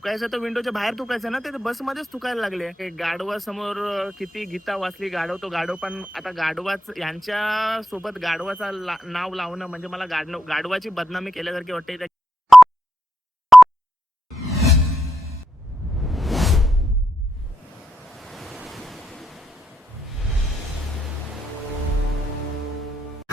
थुकायचं तर विंडोच्या बाहेर थुकायचं ना, ते बसमध्येच थुकायला लागले. गाढवा समोर किती गीता वाचली, गाढव तो गाढव, पण आता गाढवाच यांच्या सोबत गाढवाचा नाव लावणं म्हणजे मला गाढवाची बदनामी केल्यासारखी वाटते.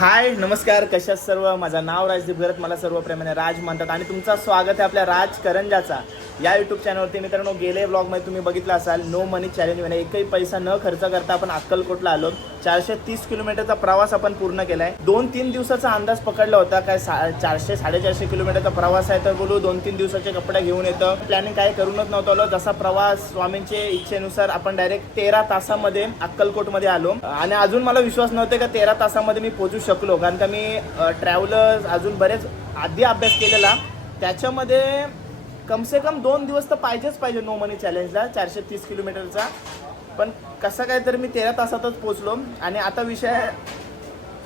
हाय नमस्कार, कशात सर्व. माझं नाव राजदीप घरत, मला सर्व प्रेमाने राज म्हणतात आणि तुमचं स्वागत आहे आपल्या राज करंजाचा या यूट्यूब चॅनलवरती. मित्रांनो, गेले ब्लॉगमध्ये तुम्ही बघितलं असाल नो मनी चॅलेंज मध्ये एकही पैसा न खर्च करता आपण अक्कलकोटला आलो. 430 किलोमीटरचा प्रवास आपण पूर्ण केलाय. 2-3 दिवसाचा अंदाज पकडला होता, काय 400-450 किलोमीटरचा प्रवास आहे तर बोलू 2-3 दिवसाचे कपडे घेऊन येतं. प्लॅनिंग काय करूनच नव्हतं आलो. जसा प्रवास स्वामींचे इच्छेनुसार आपण डायरेक्ट 13 तासामध्ये अक्कलकोटमध्ये आलो आणि अजून मला विश्वास नव्हते का 13 तासामध्ये मी पोहोचू शकलो, कारण का मी ट्रॅव्हलर्स अजून बरेच आधी अभ्यास केलेला. त्याच्यामध्ये कमसे कम 2 दिवस तर पाहिजे नो मनी चॅलेंजला 430 किलोमीटरचा. पण कसं काय तर मी 13 तासातच पोहोचलो. आणि आता विषय,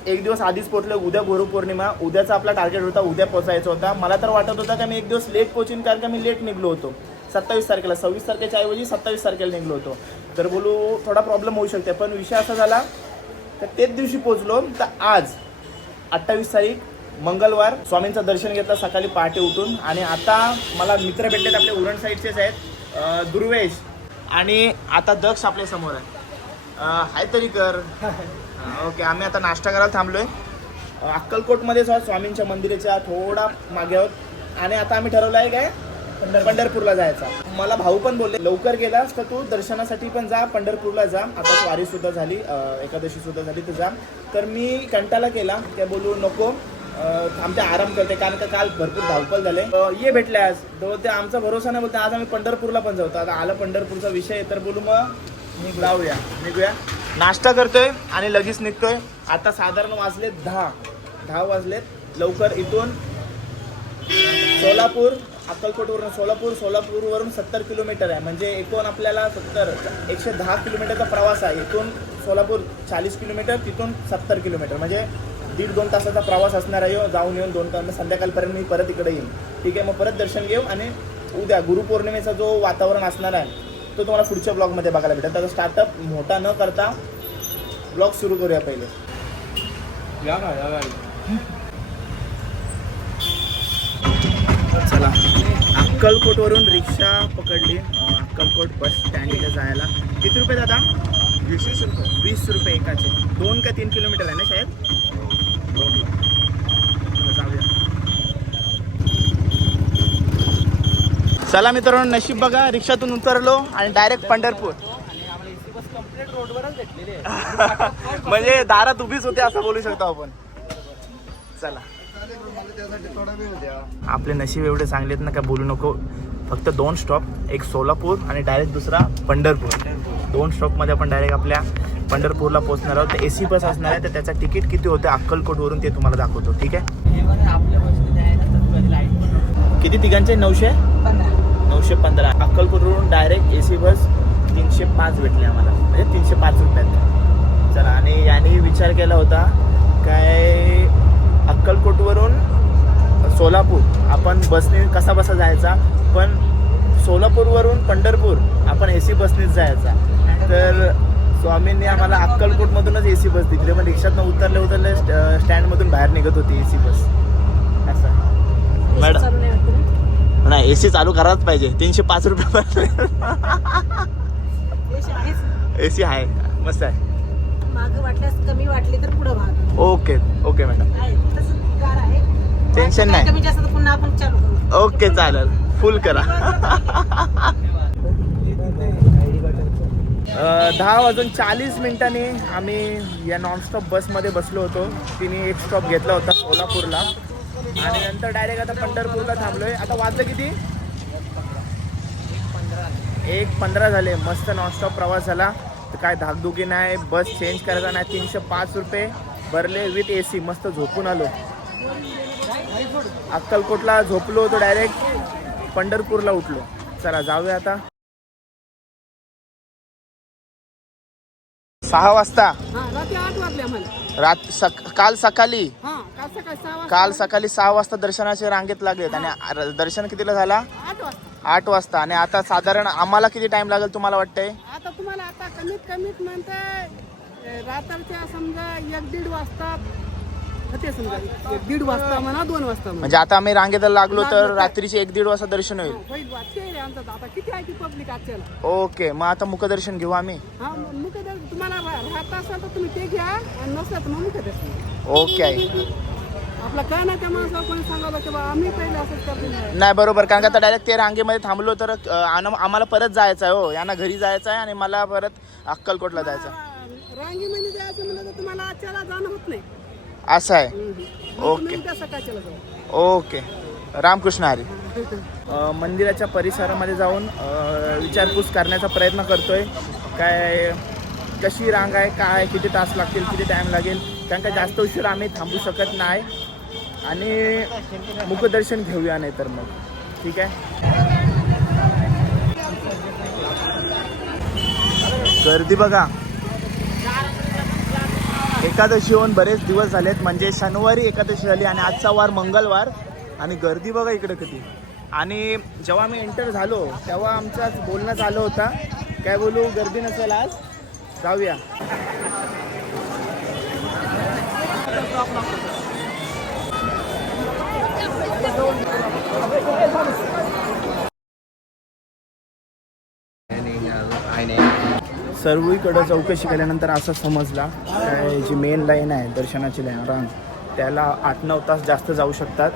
एक दिवस आधीच पोहोचलो. उद्या गुरुपौर्णिमा, उद्याचा आपला टार्गेट होता, उद्या पोहोचायचा होता. मला तर वाटत होता का मी एक दिवस लेट पोहोचीन, कारण का मी लेट निघलो होतो 27 तारखेला. 26 तारखेच्या ऐवजी 27 तारखेला निघलो होतो. तर बोलू थोडा प्रॉब्लेम होऊ शकते. पण विषय असा झाला तर तेच दिवशी पोहोचलो. तर आज 28 तारीख मंगळवार स्वामींचं दर्शन घेतलं सकाळी पहाटे उठून. आणि आता मला मित्र भेटलेत, आपले उरण साईडचेच आहेत, दुर्वेश आणि आता दक्ष आपल्या समोर आहे. हाय तरी कर. ओके, आम्ही आता नाश्ता करायला थांबलोय अक्कलकोटमध्ये स्वामींच्या मंदिराच्या थोडा मागे आहोत. आणि आता आम्ही ठरवलं आहे काय पंढरपूरला जायचा. मला भाऊ पण बोलले लवकर गेलास तर तू दर्शनासाठी पण जा, पंढरपूरला जा. आता स्वारी सुद्धा झाली, एकादशी सुद्धा झाली तर जा. तर मी कंटाळा केला, काय बोलू नको, आमच्या आराम करते, कारण का काल भरपूर धावपळ झाले. ये भेटले आज ते आमचा भरोसा नाही, बोलते आज आम्ही पंढरपूरला पण जाऊ. आता आला पंढरपूरचा विषय तर बोलू मग निघूया. नाश्ता करतोय आणि लगेच निघतोय. आता साधारण वाजलेत 10 वाजलेत. लवकर इथून सोलापूर, अक्कलकोटवरून सोलापूरवरून 70 किलोमीटर आहे. म्हणजे एकूण आपल्याला 110 किलोमीटरचा प्रवास आहे. इथून सोलापूर 40 किलोमीटर, तिथून 70 किलोमीटर, म्हणजे 1.5-2 तासाचा प्रवास असणार आहे. जाऊन येऊन 2 तास, संध्याकाळपर्यंत मी परत इकडे येईन. ठीक आहे, मग परत दर्शन घेऊ आणि उद्या गुरुपौर्णिमेचा जो वातावरण असणार आहे तो तुम्हाला पुढच्या ब्लॉगमध्ये बघायला भेटेल. त्याचा स्टार्टअप मोठा न करता ब्लॉग सुरू करूया पहिले. चला, अक्कलकोटवरून रिक्षा पकडली, अक्कलकोट बस स्टँडला जायला. किती रुपये दादा? 20 रुपये एकाचे. 2 का 3 किलोमीटर आहे ना शायद. जाऊया. चला मित्रांनो, नशीब बघा, रिक्षातून उतरलो आणि डायरेक्ट पंढरपूर. म्हणजे दारात उभीच होते असं बोलू शकतो आपण. चला, आपले नशीब एवढे चांगले आहेत ना, काय बोलू नको. फक्त 2 स्टॉप, एक सोलापूर आणि डायरेक्ट दुसरा पंढरपूर. 2 स्टॉपमध्ये आपण डायरेक्ट आपल्या पंढरपूरला पोहोचणार आहोत. तर AC बस असणार आहे, तर त्याचं तिकीट किती होतं अक्कलकोटवरून ते तुम्हाला दाखवतो. ठीक आहे, किती तिघांचे? 915. अक्कलकोटवरून डायरेक्ट AC बस 305 भेटले आम्हाला, म्हणजे 305 रुपयात. चला, आणि याने विचार केला होता काय अक्कलकोटवरून सोलापूर आपण बसने कसा जायचा, पण सोलापूरवरून पंढरपूर आपण AC बसनेच जायचा. तर स्वामींनी आम्हाला अक्कलकोटमधूनच AC बस दिली. पण रिक्षातनं उतरले स्टँडमधून बाहेर निघत होती AC बस. असं मॅडम, नाही AC चालू करायलाच पाहिजे. 305 रुपये AC आहे, मस्त आहे. कमी वाटली तर पुढे भाग. ओके मॅडम, टेन्शन नाही. कमी जास्त पुन्हा आपण चालू करू. ओके, चालेल, फुल करा. 10:40 आम्ही या नॉनस्टॉप बसमध्ये बसलो होतो. तिने एक स्टॉप घेतला होता सोलापूरला आणि नंतर डायरेक्ट आता पंढरपूरला थांबलोय. आता वाजलं किती? 1:15 झाले. मस्त नॉनस्टॉप प्रवास झाला. तर काय धाकधुकी नाही, बस चेंज करायचा नाही. 305 रुपये भरले विथ AC. मस्त झोपून आलो. अक्कलकोटला झोपलो होतो, डायरेक्ट पंढरपूरला उठलो. चला जाऊया आता. 6 वाजता रात्री 8 वाजले आम्हाला. काल सकाळी 6 वाजता दर्शनाच्या रांगेत लागलेत. आणि दर्शन कितीला झाला? 8 वाजता. 8 वाजता. आणि आता साधारण आम्हाला किती टाइम लागेल तुम्हाला वाटतंय? आता तुम्हाला आता कमीत म्हणताय रात्रीच्या समजा 1-1.5 वाजता ते समजा 1-1.5 वाजता म्हणा 2 वाजता म्हणा. म्हणजे आता आम्ही रांगेत लागलो तर रात्रीचे 1-1.5 वाजता दर्शन होईल. होईल वाटते रे आमचं आता किती आहे की पब्लिक आजच्याला. ओके, मग आता मुखदर्शन घेऊ आम्ही. हा मुखदर्शन तुम्हाला राहता असाल तर तुम्ही ते घ्या आणि नसलं तर मग मुखदर्शन. ओके आहे. आपला काय नाही त्या माणसाला कोणी सांगावं की बा आम्ही पहिले असंच करतो. नाही बरोबर, कारण का आता डायरेक्ट ते रांगेमध्ये थांबलो तर आम्हाला परत जायचं आहे. हो, यांना घरी जायचं आहे आणि मला परत अक्कलकोटला जायचं आहे. रांगीमध्ये जायचं म्हणलं तर तुम्हाला आजच्याला जाणं होत नाही. असं आहे. तुम्ही उद्या सकाळच्याला जाऊ. ओके, रामकृष्ण हरी. मंदिराच्या परिसरामध्ये जाऊन विचारपूस करण्याचा प्रयत्न करतोय. काय कशी रांग आहे, काय किती तास लागतील, किती टाईम लागेल, कारण का जास्त उशीर आम्ही थांबू शकत नाही. आणि मुखदर्शन घेऊया नाही तर मग ठीक आहे. गर्दी बघा. एकादशी होऊन बरेच दिवस झालेत, म्हणजे शनिवारी एकादशी झाली आणि आजचा वार मंगळवार. आणि गर्दी बघा इकडे किती. आणि जेव्हा मी एंटर झालो तेव्हा आमचाच बोलणं झालं होता, काय बोलू गर्दी नसेल आज, जाऊया. सर्वीकडं चौकशी केल्यानंतर असं समजला काय जी मेन लाईन आहे दर्शनाची लाईन रांग, त्याला 8-9 तास जास्त जाऊ शकतात,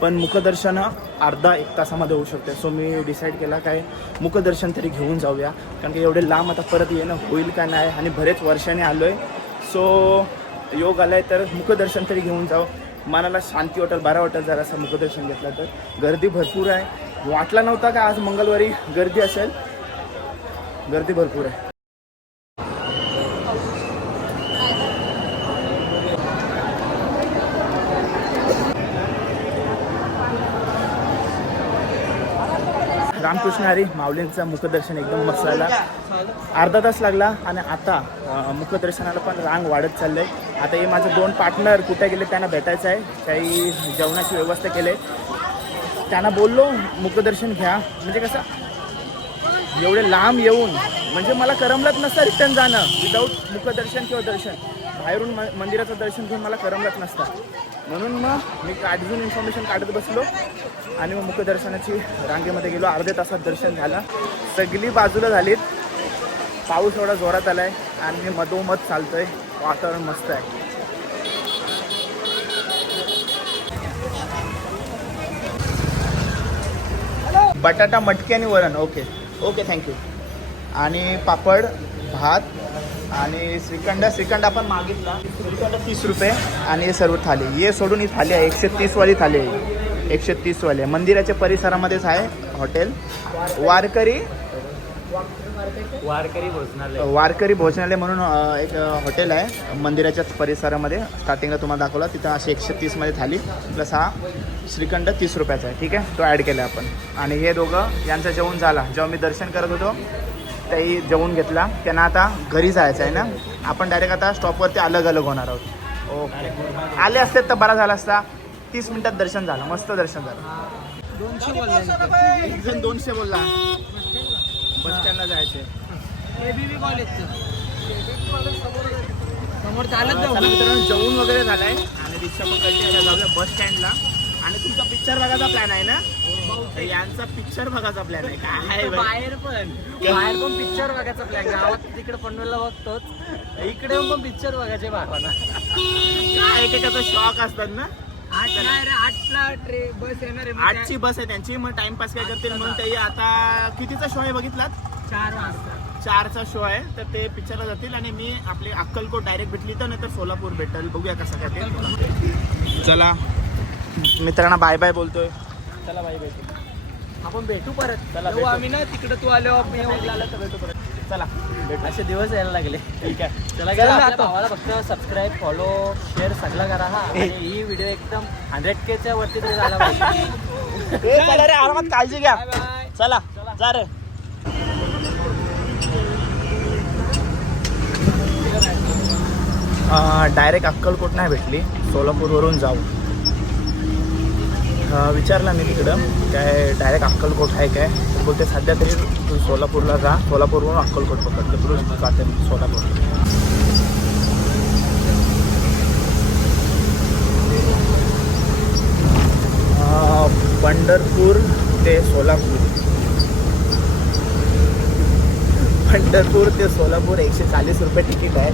पण मुखदर्शन अर्धा-1 तासामध्ये होऊ शकते. सो मी डिसाईड केला काय मुखदर्शन तरी घेऊन जाऊया, कारण की एवढे लांब आता परत येणं होईल का नाही, आणि बरेच वर्षाने आलो आहे. सो योग आला आहे तर मुखदर्शन तरी घेऊन जाऊ. मनाला शांती वाटेल, बरं वाटेल जरा असं मुखदर्शन घेतलं तर. गर्दी भरपूर आहे, वाटला नव्हता का आज मंगळवारी गर्दी असेल. गर्दी भरपूर आहे. रामकृष्ण हरी. माऊलींचं मुखदर्शन एकदम मस्त झाला. अर्धा तास लागला आणि आता मुखदर्शनाला पण रांग वाढत चाललं आहे. आता हे माझे 2 पार्टनर कुठे गेले त्यांना भेटायचं आहे. काही जेवणाची व्यवस्था केली आहे. त्यांना बोललो मुखदर्शन घ्या, म्हणजे कसं एवढे लांब येऊन म्हणजे मला करमलंच नसतं रिटर्न जाणं विदाऊट मुखदर्शन किंवा दर्शन. बाहेरून मंदिराचं दर्शन घेऊन मला करमलंच नसतं. म्हणून मग मी अजून इन्फॉर्मेशन काढत बसलो आणि मग मुखदर्शनाची रांगेमध्ये गेलो. अर्ध्या तासात दर्शन झालं. सगळी बाजूला झालीत. पाऊस एवढा जोरात आला आहे आणि मी मधोमध चालतो आहे. वातावरण मस्त आहे. बटाटा मटकी आणि वरण. Okay okay, thank you. आणि पापड, भात आणि श्रीखंड आपण मागितला. श्रीखंड 30 रुपये आणि हे सर्व थाली. हे सोडून ही थाली आहे 130 वाली थाली आहे. 130 वाली आहे. मंदिराच्या परिसरामध्येच आहे हॉटेल. वारकरी भोजनालय म्हणून एक हॉटेल आहे मंदिराच्याच परिसरामध्ये. स्टार्टिंगला तुम्हाला दाखवला तिथं अशी 130 मध्ये थाली प्लस हा श्रीखंड 30 रुपयाचा आहे. ठीक आहे, तो ॲड केला आपण. आणि हे दोघं यांचं जेवण झाला. जेव्हा मी दर्शन करत होतो तेही जेवण घेतला. त्यांना आता घरी जायचं आहे ना. आपण डायरेक्ट आता स्टॉपवरती अलग अलग होणार आहोत. ओके, आले असते तर बरा झाला असता. 30 मिनिटात दर्शन झालं. मस्त दर्शन झालं. 200 बोलला. बस स्टँडला जायचे. जेवण वगैरे झालंय आणि रिक्षा पकडली. जाऊया बस स्टँडला. आणि तुमचा पिक्चर बघायचा प्लॅन आहे ना? यांचा पिक्चर बघायचा प्लॅन आहे. काय बाहेर पण पिक्चर बघायचा प्लॅन. गावात तिकडे पनवेलला बघतोच, इकडे पण पिक्चर बघायचे भावाना. काय एकेकाचा शॉक असतात ना. 8ला बस येणार आहे. 8ची बस आहे त्यांची. मग टाइमपास काय करतील म्हणून ते आता कितीचा शो आहे बघितलात? 4 वाजता 4चा शो आहे. तर ते पिक्चरला जातील आणि मी आपली अक्कलकोट डायरेक्ट भेटली तर नाही तर सोलापूर भेटेल. बघूया कसं काय ते. चला मित्रांना बाय बाय बोलतोय. चला बाई भेटू. आपण भेटू परत. चला आम्ही ना तिकडे तू आलो आलं तर भेटू परत. चला भेटू. असे दिवस यायला लागले. ठीक आहे, चला गेला. भावाला फक्त सबस्क्राईब, फॉलो, शेअर सगळं करा हा. आणि ही व्हिडिओ एकदम 100Kच्या वरती तरी झाला पाहिजे. चला रे, आरामात काळजी घ्या. चला जा रे. डायरेक्ट अक्कलकोट नाही भेटली, सोलापूरवरून जाऊ. विचारला मी तिकडं काय डायरेक्ट अक्कलकोट आहे काय. बोलते सध्या तरी तू सोलापूरला जा, सोलापूरवरून अक्कलकोट पकडते पुढे जाते सोलापूर. पंढरपूर ते सोलापूर, पंढरपूर ते सोलापूर 140 रुपये तिकीट आहे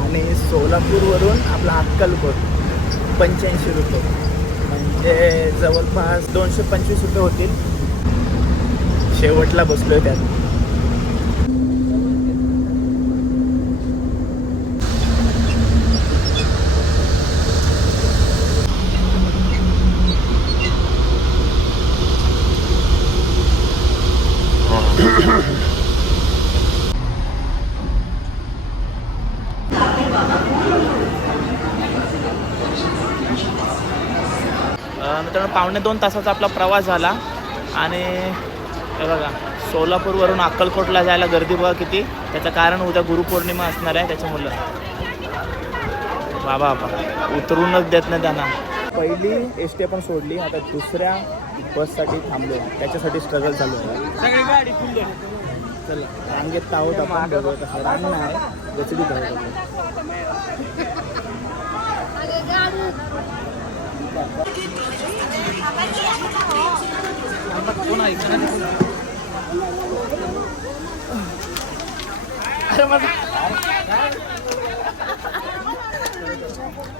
आणि सोलापूरवरून आपला अक्कलकोट 85 रुपये, म्हणजे जवळपास 225 रुपये होतील. शेवटला बसलोय त्यात. मित्रांनो 1.5 तासाचा आपला प्रवास झाला आणि हे बघा सोलापूरवरून अक्कलकोटला जायला गर्दी बघा किती. त्याचं कारण उद्या गुरुपौर्णिमा असणार आहे त्याच्यामुळं. बाबा उतरूनच देत नाही त्यांना. पहिली एस टी आपण सोडली, आता दुसऱ्या बससाठी थांबलो, त्याच्यासाठी स्ट्रगल चालू आहे. सगळी गाडी फुल. चला रांगेत आहोत आपण, बघूया कसं रांग नाही गचडीत आहोत.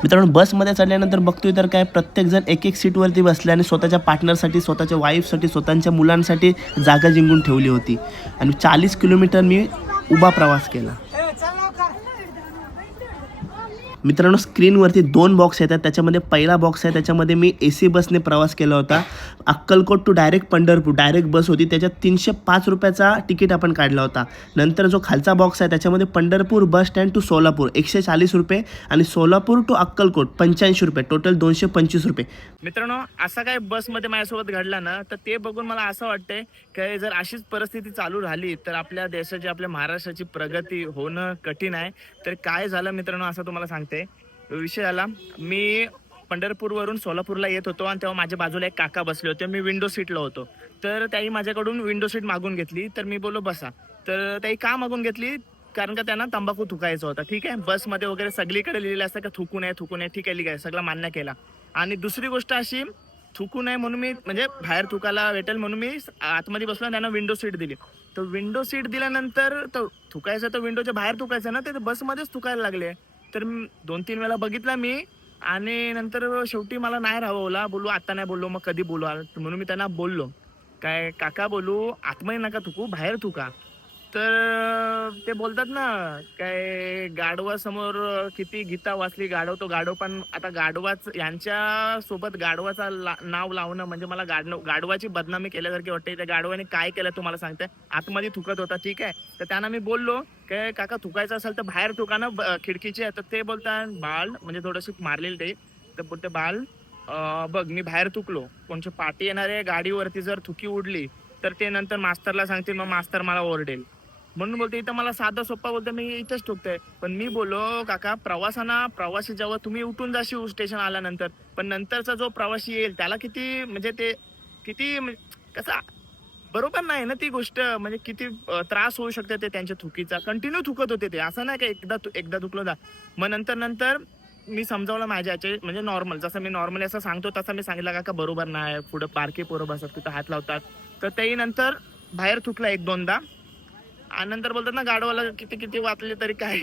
मित्रांनो बसमध्ये चढल्यानंतर बघतोय तर काय प्रत्येक जण एक एक सीटवरती बसले आणि स्वतःच्या पार्टनरसाठी, स्वतःच्या वाईफसाठी, स्वतःच्या मुलांसाठी जागा जिंकून ठेवली होती. आणि 40 किलोमीटर मी उभा प्रवास केला. मित्रांनो स्क्रीनवरती 2 बॉक्स येतात, त्याच्यामध्ये पहिला बॉक्स आहे त्याच्यामध्ये मी AC बसने प्रवास केला होता. Akkalkot to direct Pandharpur direct bus होती, त्याच्यात 305 रुपयाचा तिकीट आपण काढला होता. नंतर जो खालचा बॉक्स आहे त्याच्यामध्ये Pandharpur bus stand to Solapur 140 रुपये आणि सोलापूर टू अक्कलकोट 85 रुपये, टोटल 225 रुपये. मित्रांनो असा काय बसमध्ये माझ्यासोबत घडला ना, तर ते बघून मला असं वाटतंय की जर अशीच परिस्थिती चालू राहिली तर आपल्या देशाची, आपल्या महाराष्ट्राची प्रगती होणं कठीण आहे. तर काय झालं मित्रांनो असं तुम्हाला सांगते. विषय झाला, मी पंढरपूरवरून सोलापूरला येत होतो आणि तेव्हा माझ्या बाजूला एक काका बसले होते. मी विंडो सीटला होतो, तर त्याही माझ्याकडून विंडो सीट मागून घेतली. तर मी बोललो बसा. तर त्याही का मागून घेतली, कारण का त्यांना तंबाखू थुकायचा होता. ठीक आहे, बसमध्ये वगैरे सगळीकडे लिहिलं असतं का थुकू नये, ठीक आहे, लिहाय सगळं मान्य केला. आणि दुसरी गोष्ट अशी, थुकू नये म्हणून मी म्हणजे बाहेर थुकायला भेटेल म्हणून मी आतमध्ये बसलो, त्यांना विंडो सीट दिली. तर विंडो सीट दिल्यानंतर तर थुकायचं तर विंडोच्या बाहेर थुकायचं ना, ते बसमध्येच थुकायला लागले. तर 2-3 वेळा बघितला मी आणि नंतर शेवटी मला नाही राहवला. बोलू आता नाही, बोललो मग कधी बोलू, म्हणून मी त्यांना बोललो काय काका बोलू आतमध्ये नका थुकू, बाहेर थुका. तर ते बोलतात ना काय गाढवासमोर किती गीता वाचली, गाढव तो गाढव. पण आता गाढवाच यांच्या सोबत गाढवाचा नाव लावणं म्हणजे मला गाढवाची बदनामी केल्यासारखी वाटते. त्या गाढवाने काय केलं तुम्हाला सांगते, आतमध्ये थुकत होता. ठीक आहे, तर त्यांना मी बोललो काय काका थुकायचं असेल तर बाहेर थुका ना खिडकीचे. तर ते बोलतात बाळ, म्हणजे थोडंशी मारलेलं ते, तर बोलते बाळ बघ मी बाहेर थुकलो, कोणची पाठी येणार आहे गाडीवरती जर थुकी उडली तर ते नंतर मास्तरला सांगतील, मग मास्तर मला ओरडेल. म्हणून बोलते इथं मला साधा सोप्पा बोलते मी इथंच ठोकतोय. पण मी बोललो काका प्रवासी जेव्हा तुम्ही उठून जाशील स्टेशन आल्यानंतर, पण नंतरचा जो प्रवासी येईल त्याला किती म्हणजे ते किती कसा बरोबर नाही ना ती गोष्ट. म्हणजे किती त्रास होऊ शकते ते त्यांच्या थुकीचा. कंटिन्यू थुकत होते ते, असं नाही का एकदा थुकलं जा. मग नंतर मी समजावलं माझ्या याचे, म्हणजे नॉर्मल जसं मी नॉर्मली असं सांगतो तसं मी सांगितलं का बरोबर नाही, पुढं बारके पोरं बसतात तिथं हात लावतात. तर तेही नंतर बाहेर थुकला 1-2दा आणि नंतर बोलतात ना गाडवाला किती वाचले तरी काय,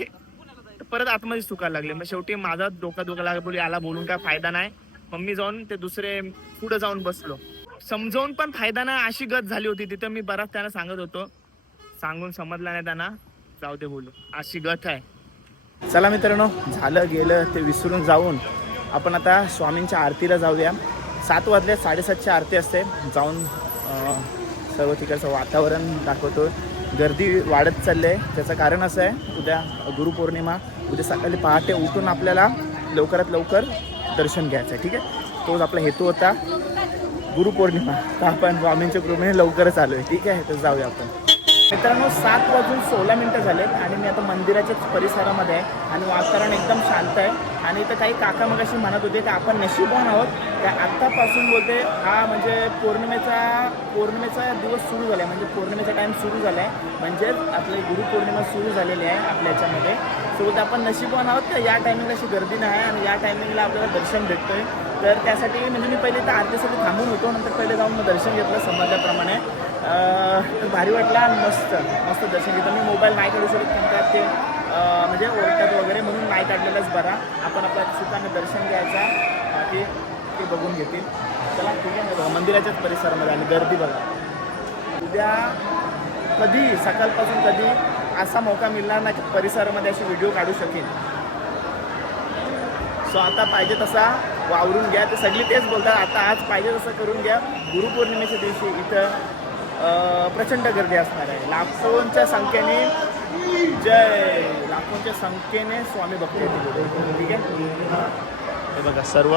परत आतमध्येच थुकायला लागले. मग शेवटी माझा डोका दुखायला बोली याला बोलून काय फायदा नाही. मग मी जाऊन ते दुसरे पुढे जाऊन बसलो. समजावून पण फायदा नाही अशी गत झाली होती तिथं. मी बराच त्यांना सांगत होतो, सांगून समजला नाही त्यांना, जाऊ दे बोलू अशी गत आहे. चला मित्रांनो झालं गेलं ते विसरून जाऊन आपण आता स्वामींच्या आरतीला जाऊया. 7 वाजले, 7:30ची आरती असते. जाऊन सर्व तिकडचं वातावरण दाखवतो. गर्दी वाढत चालली आहे, त्याचं कारण असं आहे उद्या गुरुपौर्णिमा, उद्या सकाळी पहाटे उठून आपल्याला लवकरात लवकर दर्शन घ्यायचं आहे. ठीक आहे, तोच आपला हेतू होता गुरुपौर्णिमा. तर आपण स्वामींच्या कृपेने लवकरच आलो आहे. ठीक आहे, तर जाऊया आपण. मित्रांनो 7:16 झालेत आणि मी आता मंदिराच्याच परिसरामध्ये आहे आणि वातावरण एकदम शांत आहे. आणि इथं काही काका मगाशी म्हणत होते की आपण नशीबवान आहोत त्या आत्तापासून बोलते हा म्हणजे पौर्णिमेचा दिवस सुरू झाला आहे, म्हणजे पौर्णिमेचा टाईम सुरू झाला आहे, म्हणजेच आपली गुरुपौर्णिमा सुरू झालेली आहे आपल्या याच्यामध्ये. सोबत आपण नशीबवान आहोत तर या टायमिंगला अशी गर्दी नाही आहे आणि या टायमिंगला आपल्याला दर्शन भेटतं आहे. तर त्यासाठी म्हणजे मी पहिले तर आरतीसाठी थांबून होतो, नंतर पहिले जाऊन मग दर्शन घेतलं समजल्याप्रमाणे. भारी वाटला आणि मस्त मस्त दर्शन घेतलं. मी मोबाईल नाही काढू शकत कारण का ते म्हणजे ओरडतात वगैरे म्हणून नाही काढलेलाच बरा. आपण आपल्या सुखाने दर्शन घ्यायचा की ते बघून घेतील. चला ठीक आहे. बघा मंदिराच्याच परिसरामध्ये आणि गर्दी बघा. उद्या कधी सकाळपासून कधी असा मौका मिळणार ना की परिसरामध्ये अशी व्हिडिओ काढू शकेन. सो आता पाहिजे तसा वावरून घ्या. ते सगळी तेच बोलतात आता आज पाहिजे तसं करून घ्या. गुरुपौर्णिमेच्या दिवशी इथं प्रचंड गर्दी असणार आहे. लाखोंच्या संख्येने लाखोंच्या संख्येने स्वामी भक्त येतील. ठीक आहे. हे बघा सर्व